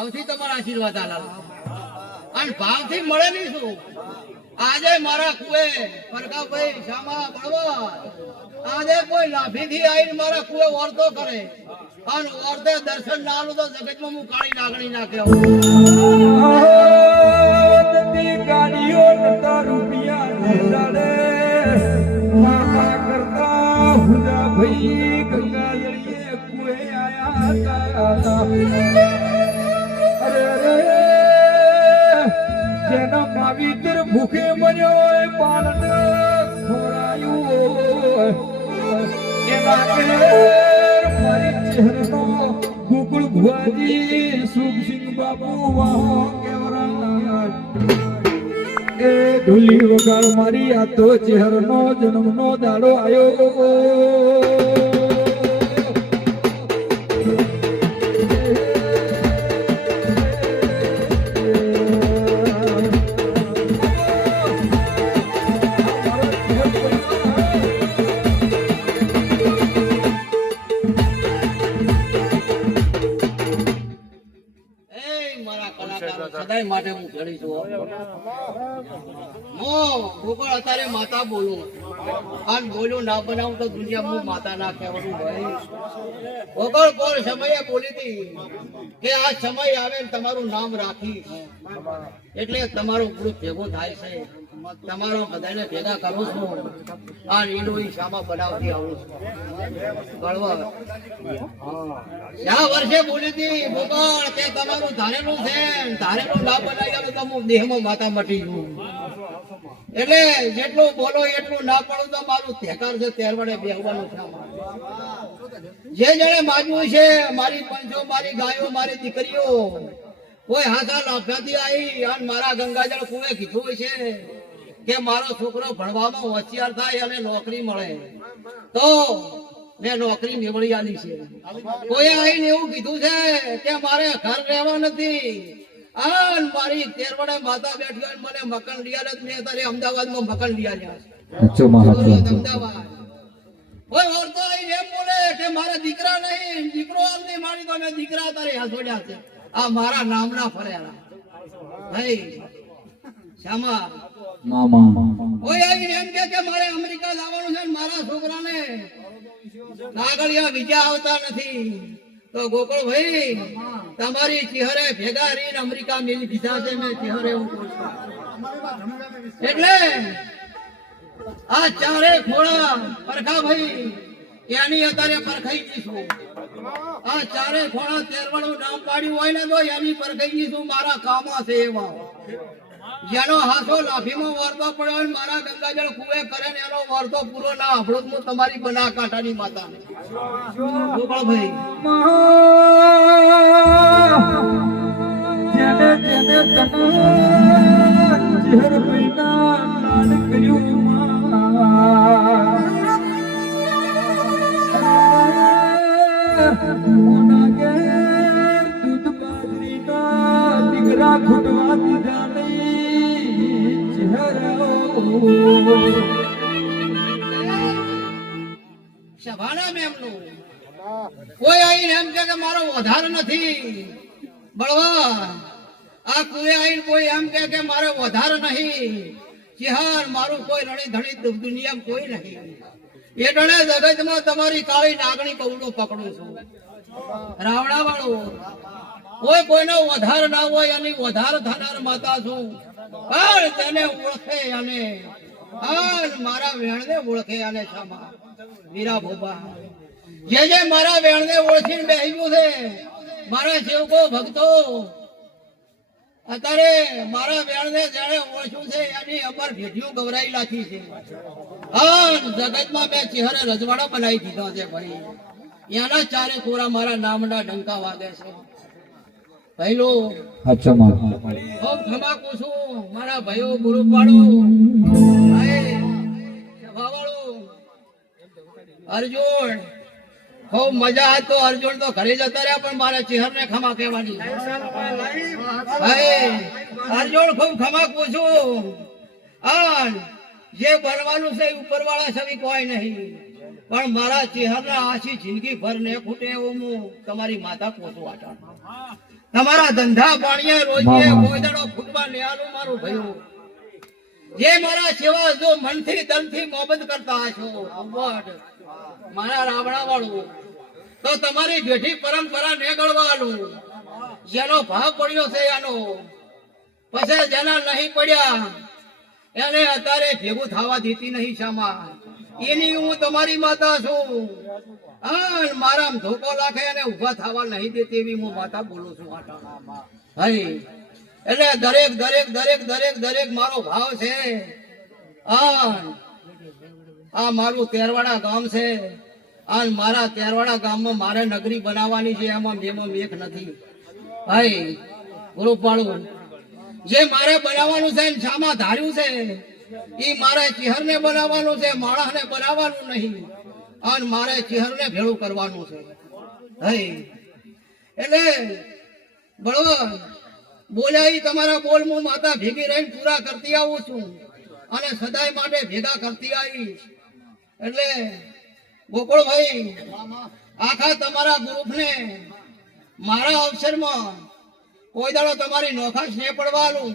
ભાવથી તમારા આશીર્વાદ આલા અને ભાવથી મળે નહીં શું આજે મારા કુએ પરકાભાઈ શામા બળવા આજે કોઈ લાભીથી આવીને મારા કુએ વર્તો કરે અને વર્તે દર્શન ના આલું તો જગતમાં હું કાળી નાગણી નાખ્યો ગાડીઓ નતા રૂપિયા દાડે માતા કરતા હુદા ભાઈ ગંગા જળીએ કુએ આયા હતા અરે જેના માવીતર ભૂખે મર્યો પાલન ખોરાયું એના કેર મારી ચહેરનો ગોકુળ ભુવાજી સુખસિંહ બાબુ વાહો કેવરા એ ઢોલી વગાડ મારી આ તો ચહેરનો જન્મનો દાડો આયો સદાય માટે હું ઘડી છું ગોકળ અત્યારે માતા બોલું અને બોલું ના બનાવું તો દુનિયા હું માતા ના કહેવાનું ભાઈ ગોકળ કોણ સમયે બોલી હતી કે આ સમય આવે ને તમારું નામ રાખી એટલે તમારું ગ્રુપ ભેગું થાય છે તમારો બધાને ભેગા કરું છું આ ઈંડોળી શામા બનાવતી આવું છું બળવા આ વર્ષે બોલી હતી ગોકળ કે તમારું ધારેલું છે ધારેલું ના બનાવી આવે તો હું દેહમાં માતા મટી જઉં એટલે જેટલું બોલો એટલું ના પડું તો મારું તહેકાર છે તેર વડે બેહવાનું છે જે જણે માજવું છે મારી પંચો મારી ગાયો મારી દીકરીઓ કોઈ હાથા લાફાથી આવી અને મારા ગંગાજળ કુએ કીધું છે કે મારો છોકરો ભણવામાં હોશિયાર થાય અને નોકરી મળે તો મેં નોકરી મેળવી આલી છે કોઈ આવીને એવું કીધું છે કે મારે ઘર રહેવા નથી અને મારી તેરવડે માતા બેઠી હોય મને મકાન લીયા મેં અત્યારે અમદાવાદમાં મકાન લીયા અમદાવાદ કોઈ ઓરતો આવીને એમ બોલે કે મારે દીકરા નહીં દીકરો આમ નહીં મારી તો મેં દીકરા તારે હાથોડ્યા છે આ મારા નામના ફર્યા ભાઈ શામા કોઈ આવીને એમ કે મારે અમેરિકા જવાનું છે મારા છોકરાને કાગળિયા વિઝા આવતા નથી તો ગોકળ ભાઈ તમારી ચહેરે ભેગા રહીને અમેરિકા મેલી દીધા છે મેં ચહેરે એટલે આ ચારે ખોળા પરખા ભાઈ એની અત્યારે પરખાઈ જઈશું આ ચારે ખોળા તેરવાળું નામ પાડ્યું હોય ને તો એની પરખાઈ જઈશું મારા કામમાં છે એવા જેનો હાથો લાફીમાં વારતો પડ્યો મારા ગંગાજળ કુએ કરે ને એનો વારતો પૂરો ના આપણો હું તમારી બના કાંઠાની માતાને ગોપાલભાઈ જેને જેને તને ચહેર પૈના લાડ કર્યું દૂધ બાજરીના દીકરા ખૂટવા દીધા સભાના મેમનું કોઈ આઈને એમ કે મારો વધાર નથી બળવા આ કુએ આઈને કોઈ એમ કે મારો વધાર નહીં ચિહાર મારું કોઈ રણી ધણી દુનિયામાં કોઈ નહીં એ ડણે જગતમાં તમારી કાળી નાગણી કવડો પકડું છું રાવણા વાળો કોઈ કોઈનો વધાર ના હોય એની વધાર થનાર માતા છું પણ તેને ઓળખે અને મારા વેણને ઓળખે અને શામા વીરા ભોપા જે મારા વેણને ઓળખીને બેસી ગયું છે મારા સેવકો ભક્તો અત્યારે મારા વેણને જેને ઓળખ્યું છે એની અમર ભેટીઓ ગવરાઈ નાખી છે જગતમાં મેં ચહેરે રજવાડો બનાવી દીધો છે ભાઈ એના ચારે કોરા મારા નામના ડંકા વાગે છે ભાઈલો ખમાકુ છું મારા ભાઈઓ ગુરુ પાડો અર્જુન ખૂબ મજા હતો અર્જુન તો ઘરે જતા રહ્યા પણ મારા ચહેર ને ખમા કહેવાની અર્જુન ખૂબ ખમાકુ છું જે બનવાનું છે ઉપર વાળા સવી કોઈ નહીં પણ મારા ચહેરા આછી જિંદગી ભર ને ખૂટે એવું હું તમારી માતા પોતું આટા તમારા ધંધા પાણીએ રોજે મામા. કોઈ દાડો ફૂટવા નિહાળું મારું ભયું. જે મારા સેવા જો મનથી તનથી મોહબ્બત કરતા હશો ઉંમર, મારા રાવણા વાળું, તો તમારી જેઠી પરંપરા નેગળવાનું. જેનો ભાવ પડ્યો છે એનો, પછી જેના નહીં પડ્યા એને અત્યારે ભેગું થવા દેતી નહીં શામા. એની હું તમારી માતા છું. અને મારા ધોકો લાખે એને ઉભા થવા નહીં દેતી એવી હું માતા બોલું છું. હાય એટલે દરેક દરેક દરેક દરેક દરેક મારો ભાવ છે. આ મારું તેરવાડા ગામ છે. અને મારા તેરવાડા ગામમાં મારે નગરી બનાવવાની છે. એમાં બેમાં મેઘ નથી. હાય ગુરુ પાડું જે મારે બનાવવાનું છે ને શામાં ધાર્યું છે એ મારે ચિહરને બનાવવાનું છે, માણસને બનાવવાનું નહીં. અને મારે ચિહરને ભેળું કરવાનું છે. હાય એટલે બળવંત બોલ્યા ઈ તમારા બોલ હું માતા ભેગી રહીને પૂરા કરતી આવું છું અને સદાય માટે ભેગા કરતી આવીશ. એટલે ગોકુળભાઈ આખા તમારા ગ્રુપને મારા અવસરમાં કોઈ દાડો તમારી નોખાશ નહીં પડવાનું.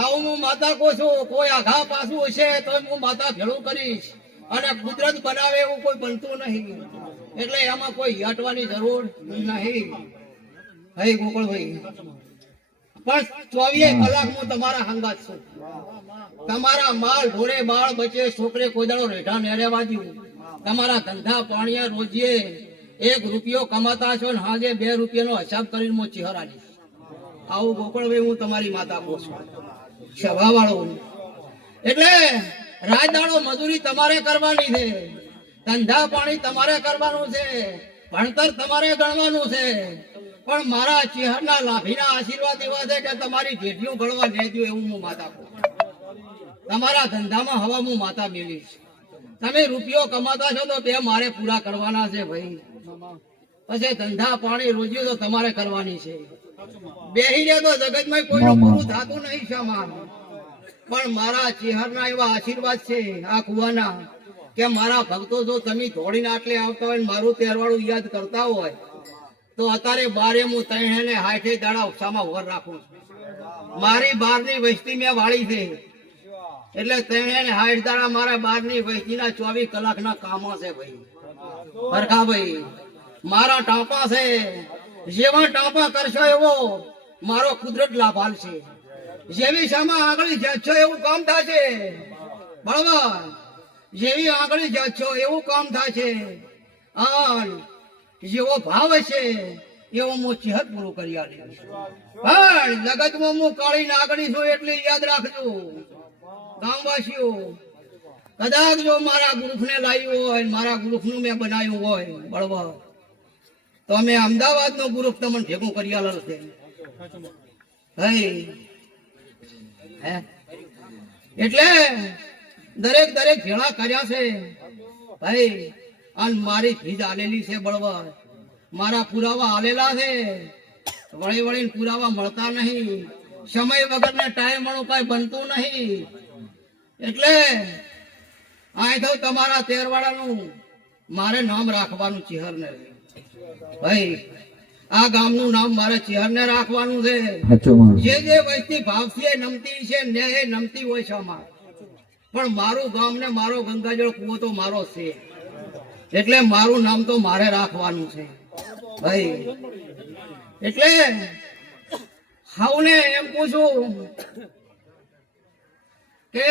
આવું હું માતા કહું છું. કોઈ આઘા પાછું હશે તો હું માતા ભેળું કરીશ. અને કુદરત બનાવે એવું કોઈ બનતું નહીં. એટલે એમાં કોઈ હટવાની જરૂર નહીં. હે ગોકુળભાઈ પણ 24 કલાક હું તમારા હંગાત છું. તમારા માલ ઢોરે બાળ બચે છોકરે કોઈ દાડો રેઢા ને રહેવા દઉં. તમારા ધંધા પાણીએ રોજે 1 રૂપિયો કમાતા છો ને હાજે 2 રૂપિયાનો હિસાબ કરીને હું ચિહર આલીશ. આવું ગોકળભાઈ હું તમારી માતા કહું છું. સભા વાળો એટલે રાત દાડો મજૂરી તમારે કરવાની છે, ધંધા પાણી તમારે કરવાનું છે, ભણતર તમારે ગણવાનું છે. પણ મારા ચિહરના લાભીના આશીર્વાદ એવા છે કે તમારી જેઠીઓ ગણવા નહીં દો એવું હું માતા કહું. તમારા ધંધામાં હવા હું માતા મેલીશ. તમે રૂપિયો કમાતા છો તો બે મારે પૂરા કરવાના છે ભાઈ. પછી ધંધા પાણી રોજી તો તમારે કરવાની છે. બેહી રહે તો જગતમાં કોઈનું પૂરું થતું નહીં શામાં. પણ મારા ચિહરના એવા આશીર્વાદ છે આ કુવાના કે મારા ભક્તો જો તમે દોડીને આટલે આવતા હોય ને મારું તેરવાળું યાદ કરતા હોય તો અત્યારે બારે હું 3 ને 60 દાડા ઉત્સાહમાં વર રાખું છું. મારી બારની વસ્તી મેં વાળી છે એટલે 3 ને 60 દાડા મારા બારની વસ્તીના 24 કલાકના કામો છે ભાઈ. હરખા ભાઈ મારા ટાંપા છે. જેવા ટાંપા કરશો એવો મારો કુદરત લાભાલ છે. જેવી શામાં આગળ જશો એવું કામ થશે. બરાબર જેવી આગળ જશો એવું કામ થશે. અને જેવો ભાવ હશે એવો હું ચિહર પૂરું કરી આવીશ. પણ જગતમાં હું કાળી નાગણી છું એટલે યાદ રાખજો ગામવાસીઓ. કદાચ જો મારા ગ્રુપને લાવ્યું હોય, મારા ગ્રુપનું મેં બનાવ્યું હોય બળવા તો અમે અમદાવાદનો ગ્રુપ તમને ભેગું કરી આલેલ છે. હે એટલે દરેક દરેક ભેળા કર્યા છે ભાઈ. અને મારી ફીજ આલેલી છે બળવા. મારા પુરાવા આલેલા છે. વળી વળીને પુરાવા મળતા નહીં. સમય વગરને ટાઈમ મળો કઈ બનતું નહીં. એટલે આ તો તમારા તેરવાડાનું મારે નામ રાખવાનું ચિહરને ભાઈ. આ ગામનું નામ મારે ચિહરને રાખવાનું છે. જે જે વસ્તી ભાવથી નમતી છે ને એ નમતી હોય છે અમાર. પણ મારું ગામ ને મારો ગંગાજળ કુવો તો મારો છે એટલે મારું નામ તો મારે રાખવાનું છે ભાઈ. એટલે હાઉને એમ પૂછું કે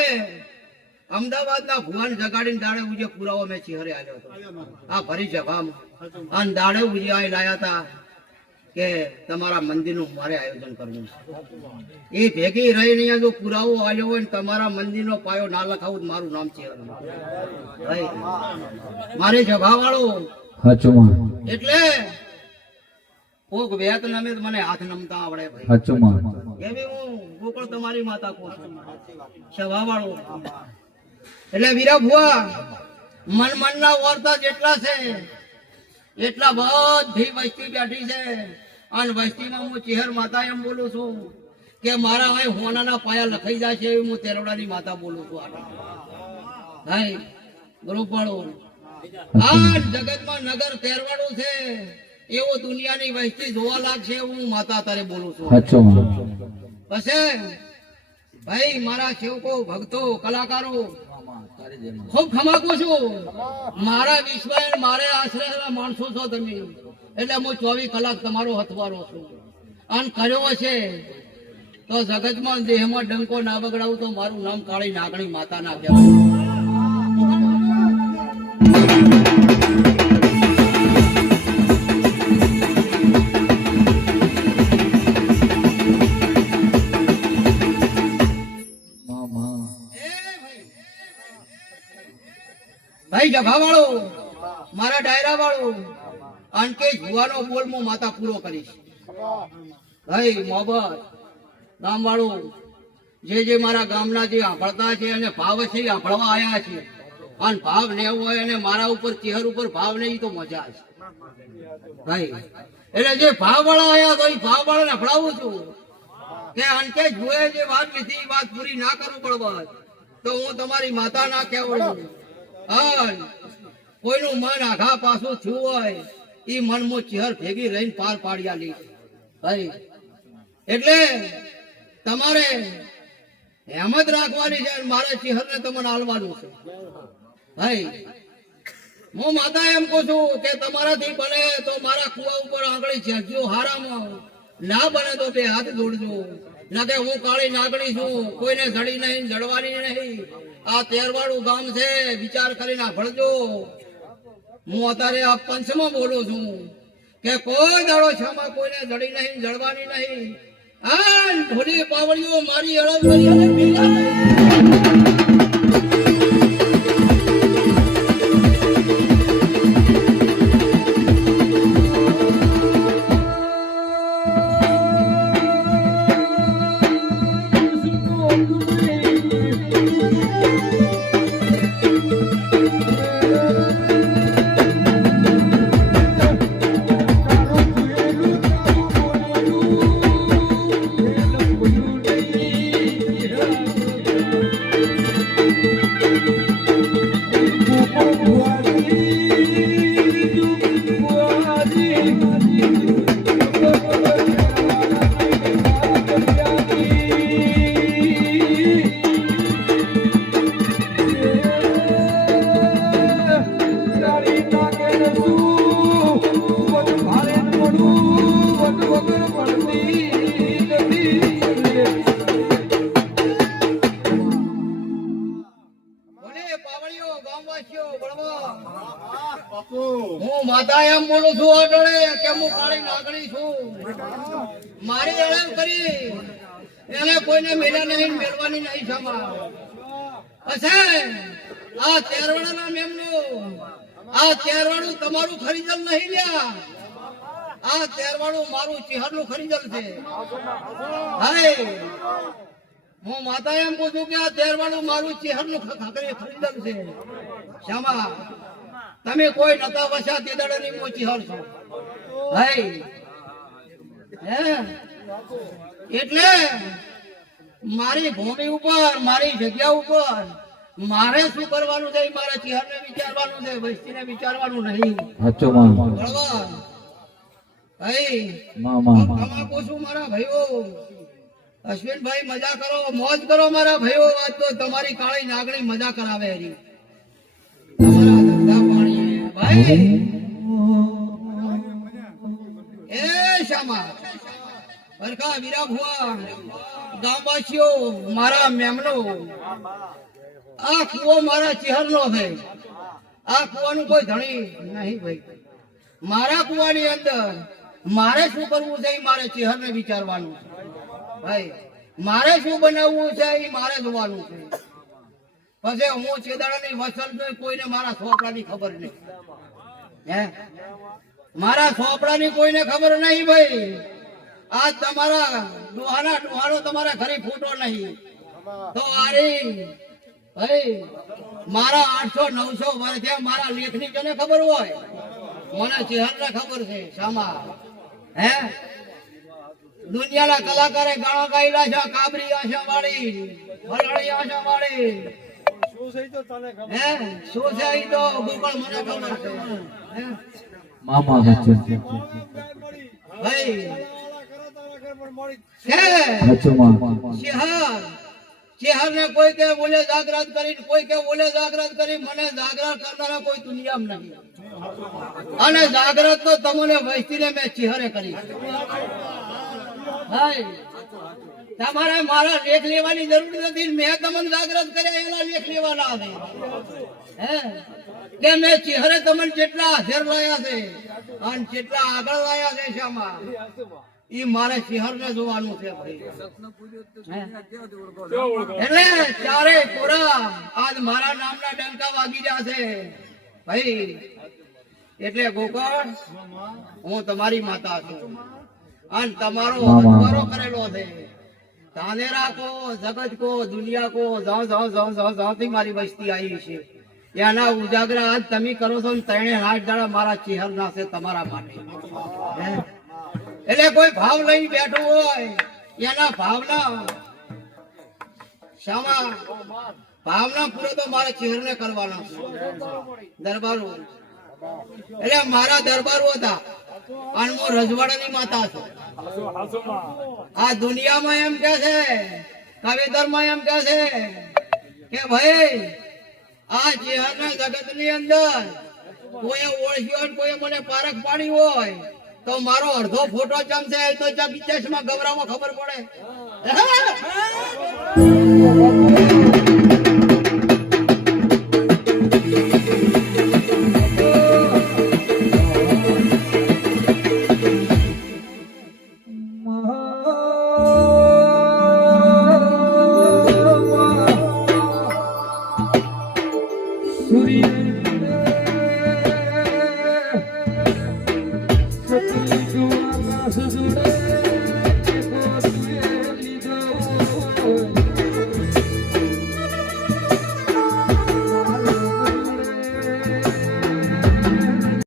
અમદાવાદના ભુવન જગાડીને દાડે ઉજે પુરાવો મેં ચિહરે આવ્યો હતો આ ભરી સભામાં. અને દાડે ઉજે આ લાયા હતા કે તમારા મંદિરનું મારે આયોજન કરવું છે. એ ભેગી રહીને અહીંયા જો પુરાવો આવ્યો હોય ને તમારા મંદિરનો પાયો ના લખાવું મારું નામ ચિહર ભાઈ. મારી સભા વાળો એટલે કોક વેત નમે તો મને હાથ નમતા આવડે ભાઈ. એવી હું ગોકળ તમારી માતા કહું છું સભા વાળો. એટલે વીરા ભુવા મન મનના વાર્તા જેટલા છે એટલા બધી વસ્તી બેઠી છે. અને વસ્તીમાં હું ચિહર માતા એમ બોલું છું કે મારા અહીં હોનાના પાયા લખાઈ જાય છે એવી હું તેરવડાની માતા બોલું છું. હાય બરોબર. આ જગતમાં નગર તેરવાડું છે એવો દુનિયાની વસ્તી જોવા લાગશે એવું હું માતા તારે બોલું છું. સાચો માં પછી ભાઈ મારા સેવકો ભક્તો કલાકારો ખૂબ ખમાકું છું. મારા વિશ્વ મારે આશરે માણસો છો તમે, એટલે હું 24 કલાક તમારો હથવારો છું. અને કર્યો છે તો જગતમાં દેહમાં ડંકો ના બગડાવું તો મારું નામ કાળી નાગણી માતા ના કહેવાય. ભાઈ જભા વાળો, મારા ડાયરા વાળો, અને કે જુવાનો બોલ હું માતા પૂરો કરીશ. ભાઈ મોહબ્બત ગામ વાળું જે મારા ગામના જે આંભળતા છે અને ભાવ છે એ આંભળવા આવ્યા છે, અને ભાવ લેવો હોય અને મારા ઉપર ચહેર ઉપર ભાવ નહીં તો મજા છે ભાઈ. એટલે જે ભાવ વાળા આવ્યા તો એ ભાવ વાળાને ભણાવું છું કે અંકે જુએ જે વાત લીધી એ વાત પૂરી ના કરું પડવા તો હું તમારી માતા ના કહેવાયું. કોઈનું મન આઘા પાછું થયું હોય એ મનમાં ચહેર ભેગી રહીને પાર પાડ્યા લી ભાઈ. એટલે તમારે હેમત રાખવાની છે, મારે ચહેરને તમને હાલવાનું છે ભાઈ. હું માતા એમ કહું છું કે તમારાથી બને તો મારા કુવા ઉપર આંગળી છેકજો, હારામાં ના બને તો 2 હાથ જોડજો. ના કે હું કાળી નાગણી છું, કોઈને જડી નહીં, જડવાની નહીં. આ તેરવાળું ગામ છે, વિચાર કરીને ભળજો. હું અત્યારે આ પંચમાં બોલું છું કે કોઈ દાડો છામાં કોઈને જડી નહીં, જડવાની નહીં. આ ઢોલી પાવડીઓ મારી અળગ કરી અને ભેગા હું માતા એમ બોલું છું અટળે કે હું કાળી નાગણી છું. મારી અળગ કરી એને કોઈને મેળ્યા નહીં, મેળવાની નહીં સામા. પછી આ તેરવાડાના મેમનું આ તેરવાડું તમારું ખરીદલ નહીં લ્યા, આ તેરવાડું મારું ચહેરનું ખરીદલ છે. હાય હું માતા એમ કહું છું કે આ તેરવાડું મારું ચહેરનું ખરીદલ છે. શામા તમે કોઈ નતા વસા તેદાડાની મોચી હર છો ભાઈ. એટલે મારી ભૂમિ ઉપર, મારી જગ્યા ઉપર મારે શું કરવાનું છે, મારા ચહેરને વિચારવાનું છે, વસ્તીને વિચારવાનું નહીં. સાચો માં બરાબર ભાઈ. તમાકુ છું મારા ભાઈઓ. અશ્વિનભાઈ મજા કરો, મોજ કરો મારા ભાઈઓ. આજ તો તમારી કાળી નાગણી મજા કરાવે એની. તમારા ધંધા પાણી ભાઈ. એ શામા પરખા વીરા ભુવા ગામવાસીઓ, મારા મેમનો આ કુવો મારા ચહેરનો છે. આ કુવાનું કોઈ ધણી નહીં ભાઈ. મારા કુવાની અંદર મારે શું કરવું છે એ મારે ચહેરને વિચારવાનું છે ભાઈ. મારે શું બનાવવું છે એ મારે જોવાનું છે. પછી હું ચેદાડાની વસલ જોઈ કોઈને મારા સોપડાની ખબર નહીં. હે મારા સોપડાની કોઈને ખબર નહીં ભાઈ. આ તમારા ડોહાનો તમારા ઘરે ફૂટો નહીં તો આરી ભાઈ મારા 800-900 વર્ષ થયા. મારા લેખની કેને ખબર હોય? મને ચહેરને ખબર છે. શામા હે દુનિયાના કલાકારે ગાળો ગાયેલા છે, કાબરી આશા વાળી, વરળી આશા વાળી. હે શું છે ઈ તો ગૂગલ મને ખબર છે. હે મામા વચ્ચે ભાઈ વચ્ચેમાં શિહાર શિહાર ને કોઈ કે બોલે જાગૃત કરી, કોઈ કે બોલે જાગૃત કરી, મને જાગૃત કરનારા કોઈ દુનિયામાં નહીં. અને જાગૃત તો તમને વહીને મેં ચિહરે કરી. ભાઈ તમારે મારા લેખ લેવાની જરૂર નથી, મેં તમને જાગૃત કર્યા એના લેખ લેવાના છે. હે કે મેં ચિહરે તમને જેટલા હાજર લાયા છે અને જેટલા આગળ લાયા છે શામાં ઈ મારે શિહર ને જોવાનું છે ભાઈ. એટલે ચારે કોરા આજ મારા નામના ડંકા વાગી રહ્યા છે ભાઈ. એટલે ગોકળ હું તમારી માતા છું અને તમારો હથવારો કરેલો છે. ધાનેરા કો જગત કો દુનિયા કો થી મારી વસ્તી આવી છે એના ઉજાગરા આજ તમે કરો છો ને 3 દાડા મારા ચિહર ના છે તમારા માટે. હે એટલે કોઈ ભાવ લઈ બેઠું હોય એના ભાવના શામાં ભાવના પૂરો તો મારા ચહેરને કરવાના છે. દરબારો એટલે મારા દરબારો હતા અને હું રજવાડાની માતા છું. આ દુનિયામાં એમ કે છે, કવિતરમાં એમ કે છે કે ભાઈ આ ચહેરના જગતની અંદર કોઈ ઓળખ્યો હોય, કોઈ મને પારખ પાડી હોય તો મારો અડધો ફોટો ચમશે તો ઇતિહાસમાં ગૌરવમાં ખબર પડે.